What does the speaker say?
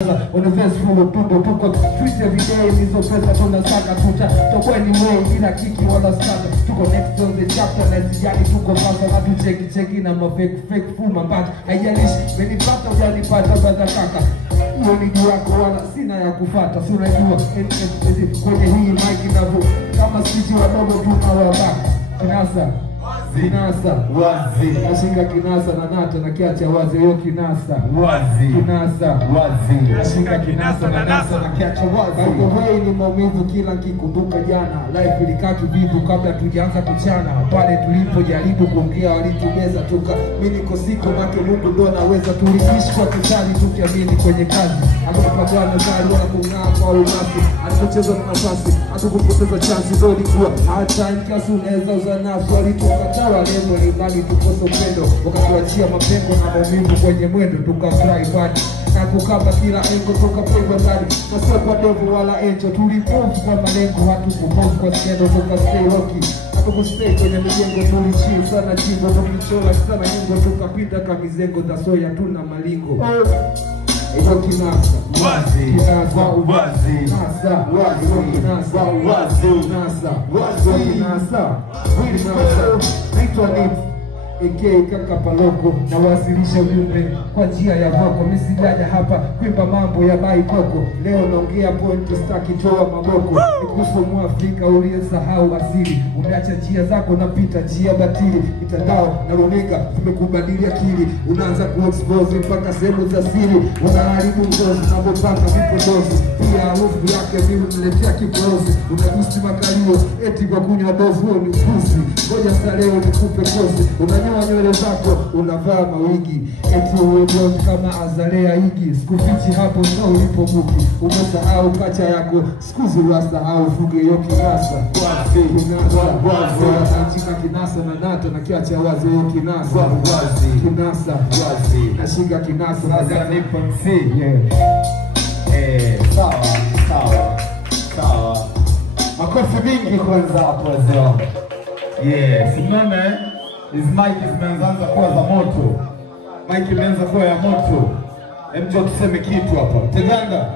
On the fence full of people, tuko street every day, hizo pesa tunasaka tutakuwa ni way ila kiki wala stata. Tuko next on the chapter na sijali tuko sasa na tucheki na fake full mambata. Haijalishi menipata hujanipata bada kaka. Hiyo ni yako wala sina ya kufuata. Si unajua kwenye hii mic navo kama sisi wadogo tunawabaka. Kinasa wazi nashinga kinasa na nata na kiacha wazi hiyo kinasa wazi nashinga kinasa na nata na kiacha wazi. Wewe ni maumivu kila nikikumbuka jana. Life ilikaa kivivu kabla tujaanza kuchana. Pale tulipojaribu kuongea walitubeza tuka. Mimi niko siko make Mungu ndo anaweza tuliishi kwa kisali tukiamini kwenye kazi. Hakupagana zali wala kung'aa kwa unasi. Alipocheza na nafasi hatukupoteza chance zote kuwa hata ikiasi unaweza uzanafu walitukataa leo ni bali tukoso upendo wakatuachia mapengo na maumivu kwenye mwendo tukafly bad na kukaba kila engo tukapigwa ndani na sio kwa devu wala angel tulipofu kwa malengo hatukupofu kwa skendo tukastay rocky hatukustay kwenye mijengo tulichill sana jimbo tulichola sana nyingo tukapita kama mizengo tasoya tuna malingo hiyo kinasa wazi kinasa wazi kinasa wazi kinasa wazi kinasa naitwa Nip kaka Paloko na wasilisha ujumbe kwa njia ya voko. Mimi sijaja hapa kuimba mambo ya bai koko. Leo naongea point staki toa maboko. Nikuhusu Mwafrika uliyesahau asili. Umeacha njia zako napita njia batili. Mitandao na runinga tumekubadili akili. Unaanza kuexpose mpaka sehemu za siri. Unaharibu ngozi na mopaka vipodozi. Pia harufu yake mimi uniletea kikozi. Unagusi makalio eti kwa kunywa dofu ni upuzi. Ngoja sasa leo nikupe kozi. Unanyoa nywele zako, unavaa mawigi. Eti uwe kama Azalea Igi. Sikufichi hapo ndo ulipo buki. Umesahau pacha yako, sikuzi wasahau fuge yo kinasa. wazi Nachika kinasa na nato na kiacha wazi yo kinasa. wazi Kinasa wazi nashinga kinasa na sasa nipo msi yeah. sawa makofi mingi kwanza hapo wazee wangu. Simame hizi mic zimeanza kuwa za moto. Mic imeanza kuwa ya moto. Hem, tuseme kitu hapa. Teganga